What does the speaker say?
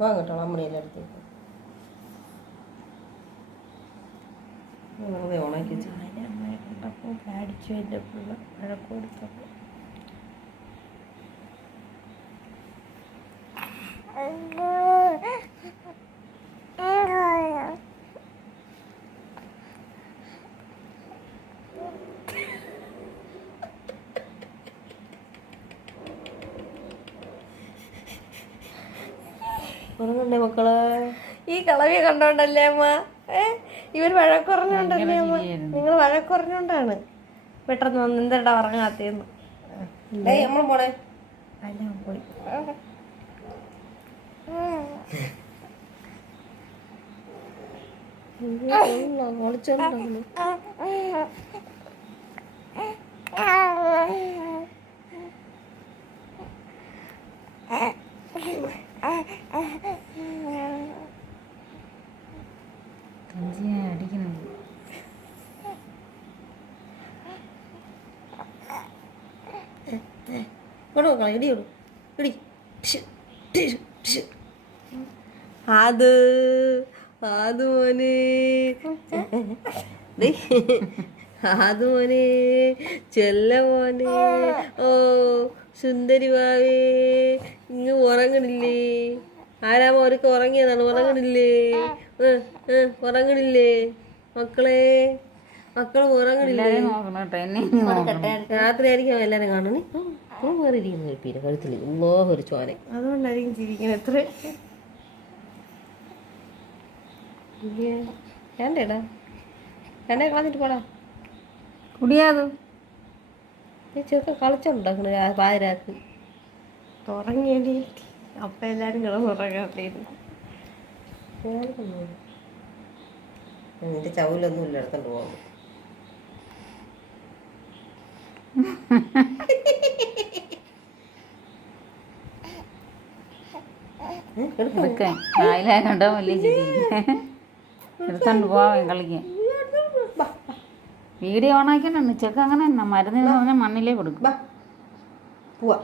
വാങ്ങട്ടോ അമ്മണിയെല്ലാം എടുത്തേക്ക് ഉണക്കി കണ്ടപ്പോൾ പേടിച്ചു എൻ്റെ പിള്ള വഴക്ക് കൊടുത്തപ്പോൾ ഉറങ്ങണ്ടേ മക്കളെ? ഈ കളവിയെ കണ്ടോണ്ടല്ലേ അമ്മ? ഇവർ വഴക്കുറഞ്ഞോണ്ടല്ലേ അമ്മ? നിങ്ങൾ വഴക്കുറഞ്ഞോണ്ടാണ് പെട്ടെന്ന് വന്ന് എന്താ ഉറങ്ങാത്തേന്ന്. നമ്മൾ പോണേ അല്ല പോയി ഒളിച്ചോണ്ടാണ്. അടിക്കണം. ഇങ്ങോട്ട് നോക്കണം, ഇടിയോളൂ ഇടി. അത് അത് മോനെ അത് മോനെ ചെല്ല മോനെ. ഓ സുന്ദരി വാവേ, ഇങ്ങ് ഉറങ്ങണില്ലേ? ആരാമ അവർക്ക് ഉറങ്ങിയതാണ്, ഉറങ്ങണില്ലേ? ഉറങ്ങണില്ലേ മക്കളെ? മക്കൾ ഉറങ്ങണില്ലേ? രാത്രി ആയിരിക്കും എല്ലാരും കാണണേ. കയറിയിരിക്കുന്ന ഒരു പീര കഴുത്തിൽ ഒരു ചോര. അതുകൊണ്ടായിരിക്കും ചിരിക്കുന്നത്. എത്ര വേണ്ടേടാ, വേണ്ടേ കളഞ്ഞിട്ട് പോടാ. കുടിയാതോ ഈ ചെറുക്ക കളിച്ചോണ്ടാക്കണ പായരാക്ക്. തുടങ്ങിയടി അപ്പം എല്ലാവരും കിടന്നുറങ്ങാത്തേരുന്നു. നിന്റെ ചവിലൊന്നും ഇല്ല, എടുത്തോണ്ട് പോകും. കണ്ടോ വലിയ ചിരി എടുത്തോണ്ട് പോവാൻ കളിക്കാൻ. വീഡിയോ ഓണാക്കിയാണ് ചെക്ക് അങ്ങനെ തന്നെ മരുന്നിന് പറഞ്ഞാൽ മണ്ണിലേ കൊടുക്കും. പോവാ.